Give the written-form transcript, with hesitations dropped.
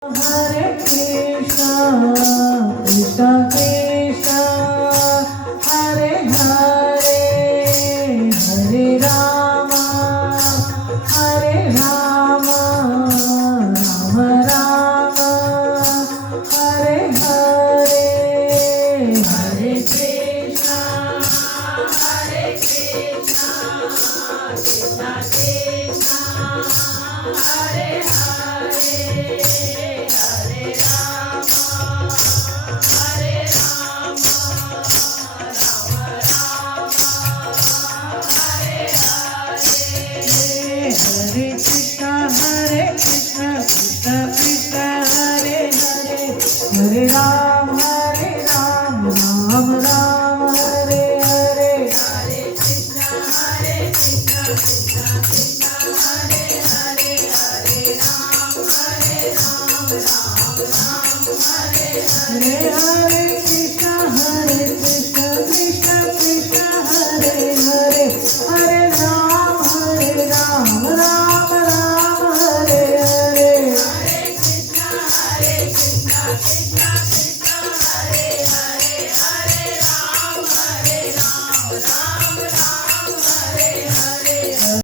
Hare Krishna, Krishna Krishna, Hare Hare, Hare Rama, Hare Rama, Rama Rama, Hare Hare, Hare Krishna, Hare Krishna, Krishna Krishna, Hare Hare. Hare Krishna, Krishna Krishna, Hare Hare, Hare Ram, Ram Ram, Hare Hare. Hare Krishna, Krishna Krishna, Hare Hare, Hare Ram, Ram Ram, Hare Hare.